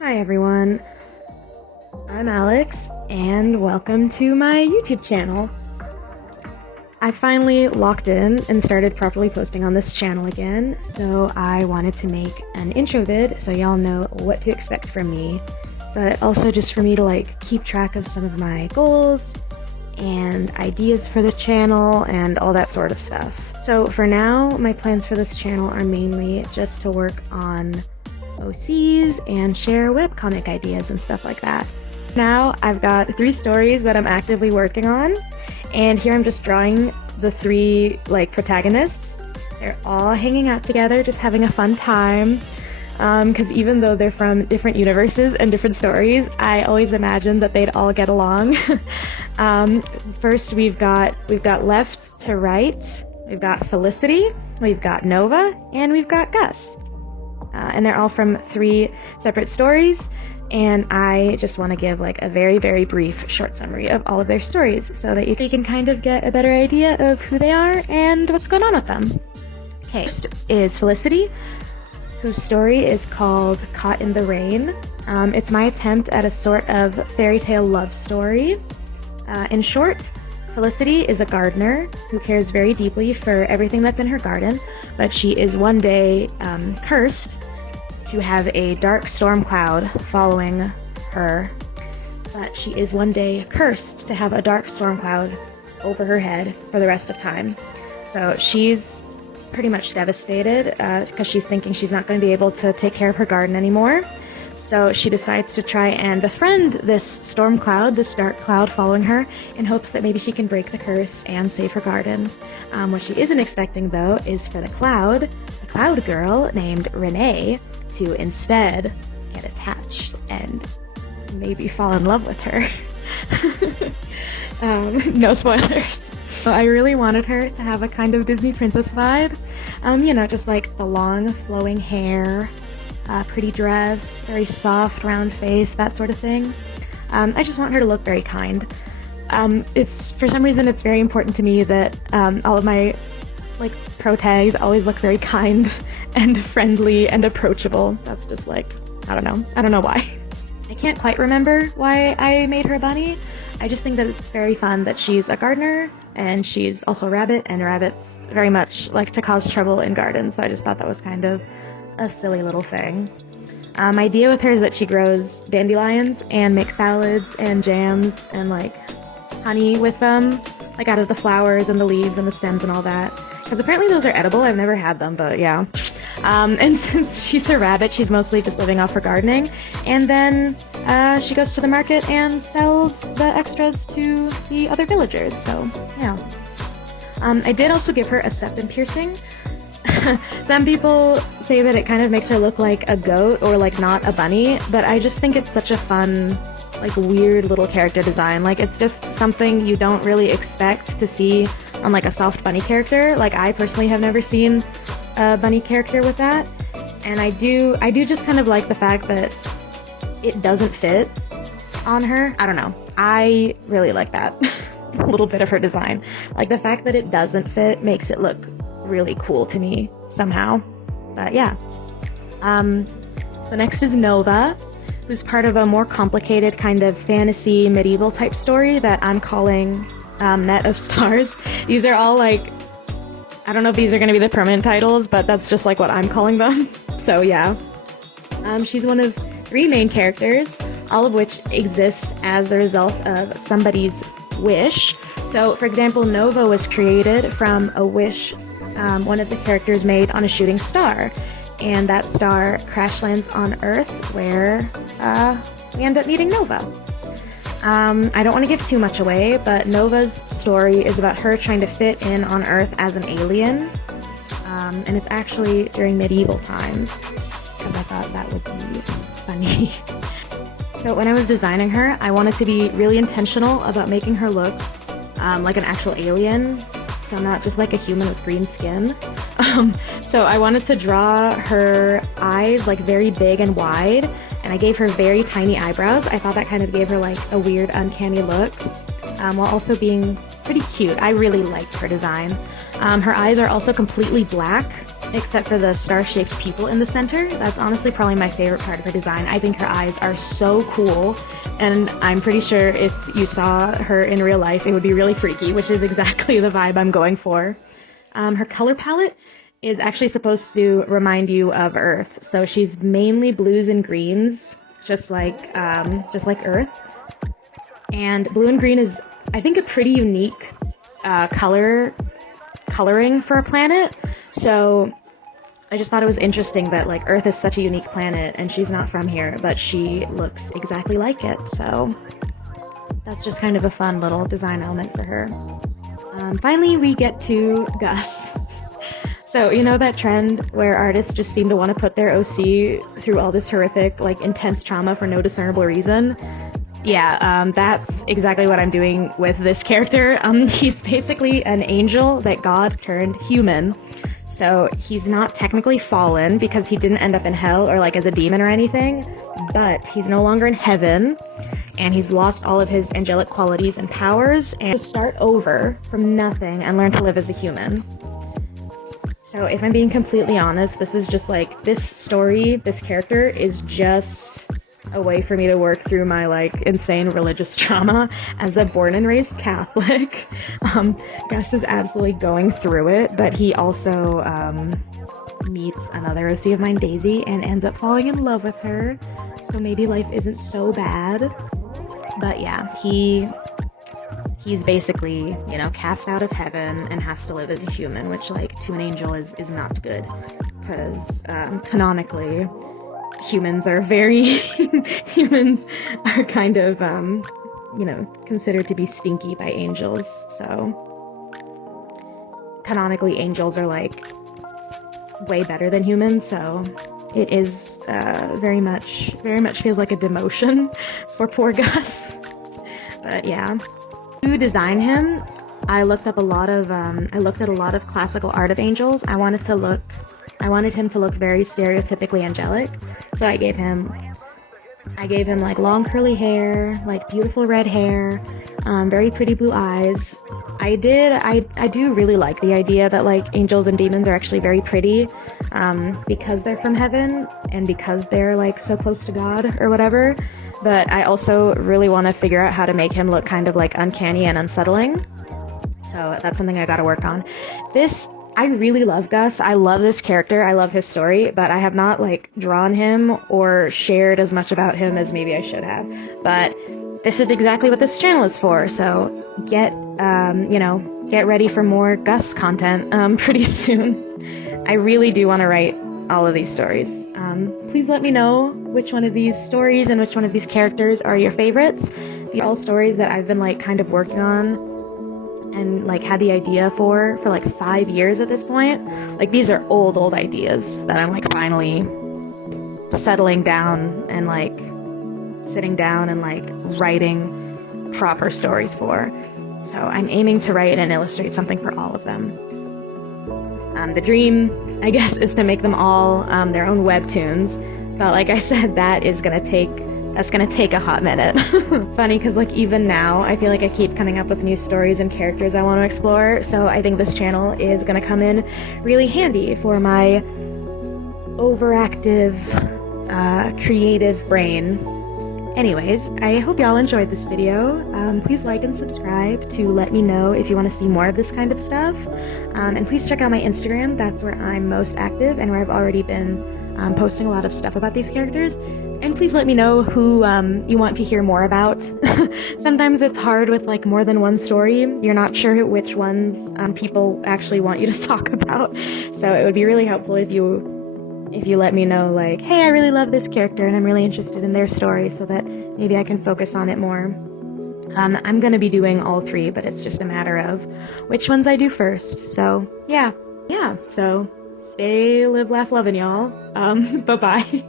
Hi everyone, I'm Alex, and welcome to my YouTube channel. I finally locked in and started properly posting on this channel again, so I wanted to make an intro vid so y'all know what to expect from me, but also just for me to keep track of some of my goals and ideas for the channel and all that sort of stuff. So for now, my plans for this channel are mainly just to work on OCs and share webcomic ideas and stuff like that. Now I've got 3 stories that I'm actively working on, and here I'm just drawing the 3 protagonists. They're all hanging out together, just having a fun time, because even though they're from different universes and different stories, I always imagined that they'd all get along. First we've got left to right, we've got Felicity, we've got Nova, and we've got Gus. And they're all from 3 separate stories, and I just want to give a very, very brief short summary of all of their stories so that you can kind of get a better idea of who they are and what's going on with them. Okay, first is Felicity, whose story is called Caught in the Rain. It's my attempt at a sort of fairy tale love story. In short, Felicity is a gardener who cares very deeply for everything that's in her garden, but she is one day cursed to have a dark storm cloud following her. But she is one day cursed to have a dark storm cloud over her head for the rest of time. So she's pretty much devastated because she's thinking she's not going to be able to take care of her garden anymore. So she decides to try and befriend this storm cloud, this dark cloud following her, in hopes that maybe she can break the curse and save her garden. What she isn't expecting, though, is for the cloud girl named Renee to instead get attached and maybe fall in love with her. No spoilers. So I really wanted her to have a kind of Disney princess vibe. Just the long flowing hair, pretty dress, very soft, round face, that sort of thing. I just want her to look very kind. For some reason, it's very important to me that all of my protags always look very kind and friendly and approachable. That's just I don't know why. I can't quite remember why I made her a bunny. I just think that it's very fun that she's a gardener and she's also a rabbit, and rabbits very much like to cause trouble in gardens, so I just thought that was kind of a silly little thing. My idea with her is that she grows dandelions and makes salads and jams and honey with them, out of the flowers and the leaves and the stems and all that. Because apparently those are edible. I've never had them, but yeah. And since she's a rabbit, she's mostly just living off her gardening. And then she goes to the market and sells the extras to the other villagers. So yeah. I did also give her a septum piercing. Some people say that it kind of makes her look like a goat or not a bunny, but I just think it's such a fun, weird little character design. It's just something you don't really expect to see on a soft bunny character. I personally have never seen a bunny character with that, and I do just kind of like the fact that it doesn't fit on her. I don't know. I really like that a little bit of her design. The fact that it doesn't fit makes it look really cool to me somehow. But yeah. So next is Nova, who's part of a more complicated kind of fantasy medieval type story that I'm calling Net of Stars. These are all I don't know if these are going to be the permanent titles, but that's just what I'm calling them. So yeah. She's one of 3 main characters, all of which exist as a result of somebody's wish. So for example, Nova was created from a wish one of the characters made on a shooting star, and that star crash lands on Earth, where we end up meeting Nova. I don't want to give too much away, but Nova's story is about her trying to fit in on Earth as an alien, and it's actually during medieval times, because I thought that would be funny. So when I was designing her, I wanted to be really intentional about making her look like an actual alien, so not just a human with green skin. So I wanted to draw her eyes very big and wide, and I gave her very tiny eyebrows. I thought that kind of gave her a weird uncanny look, while also being pretty cute. I really liked her design. Her eyes are also completely black, except for the star-shaped pupil in the center. That's honestly probably my favorite part of her design. I think her eyes are so cool, and I'm pretty sure if you saw her in real life, it would be really freaky, which is exactly the vibe I'm going for. Her color palette is actually supposed to remind you of Earth, so she's mainly blues and greens, just like Earth. And blue and green is, I think, a pretty unique coloring for a planet. So I just thought it was interesting that like Earth is such a unique planet and she's not from here, but she looks exactly like it. So that's just kind of a fun little design element for her. Finally, we get to Gus. So, you know that trend where artists just seem to want to put their OC through all this horrific, like, intense trauma for no discernible reason? Yeah, that's exactly what I'm doing with this character. He's basically an angel that God turned human. So he's not technically fallen because he didn't end up in hell or like as a demon or anything, but he's no longer in heaven, and he's lost all of his angelic qualities and powers, and to start over from nothing and learn to live as a human. So if I'm being completely honest, this is just like, this story, this character is just a way for me to work through my like insane religious trauma as a born and raised Catholic. Gus is absolutely going through it, but he also meets another OC of mine, Daisy, and ends up falling in love with her. So maybe life isn't so bad. But yeah, he's basically, you know, cast out of heaven and has to live as a human, which, like, to an angel is not good, because canonically, humans are kind of, you know, considered to be stinky by angels. So canonically, angels are like way better than humans. So it is very much feels like a demotion for poor Gus. But yeah. To design him, I looked at a lot of classical art of angels. I wanted him to look very stereotypically angelic, so I gave him like long curly hair, like beautiful red hair, very pretty blue eyes. I do really like the idea that like angels and demons are actually very pretty, because they're from heaven and because they're like so close to God or whatever. But I also really want to figure out how to make him look kind of like uncanny and unsettling. So that's something I gotta work on. I really love Gus. I love this character. I love his story, but I have not like drawn him or shared as much about him as maybe I should have. But this is exactly what this channel is for. So get ready for more Gus content pretty soon. I really do want to write all of these stories. Please let me know which one of these stories and which one of these characters are your favorites. These are all stories that I've been like kind of working on and like had the idea for like 5 years at this point. Like, these are old ideas that I'm like finally settling down and like sitting down and like writing proper stories for. So I'm aiming to write and illustrate something for all of them. The dream, I guess, is to make them all their own webtoons. But like I said, that's gonna take a hot minute. Funny, because like even now, I feel like I keep coming up with new stories and characters I want to explore. So I think this channel is gonna come in really handy for my overactive, creative brain. Anyways, I hope y'all enjoyed this video. Please like and subscribe to let me know if you want to see more of this kind of stuff. And please check out my Instagram. That's where I'm most active and where I've already been posting a lot of stuff about these characters. And please let me know who you want to hear more about. Sometimes it's hard with like more than one story. You're not sure which ones people actually want you to talk about. So it would be really helpful if you let me know, like, hey, I really love this character and I'm really interested in their story, so that maybe I can focus on it more. I'm going to be doing all three, but it's just a matter of which ones I do first. So, yeah. So, stay, live, laugh, loving, y'all. Bye-bye.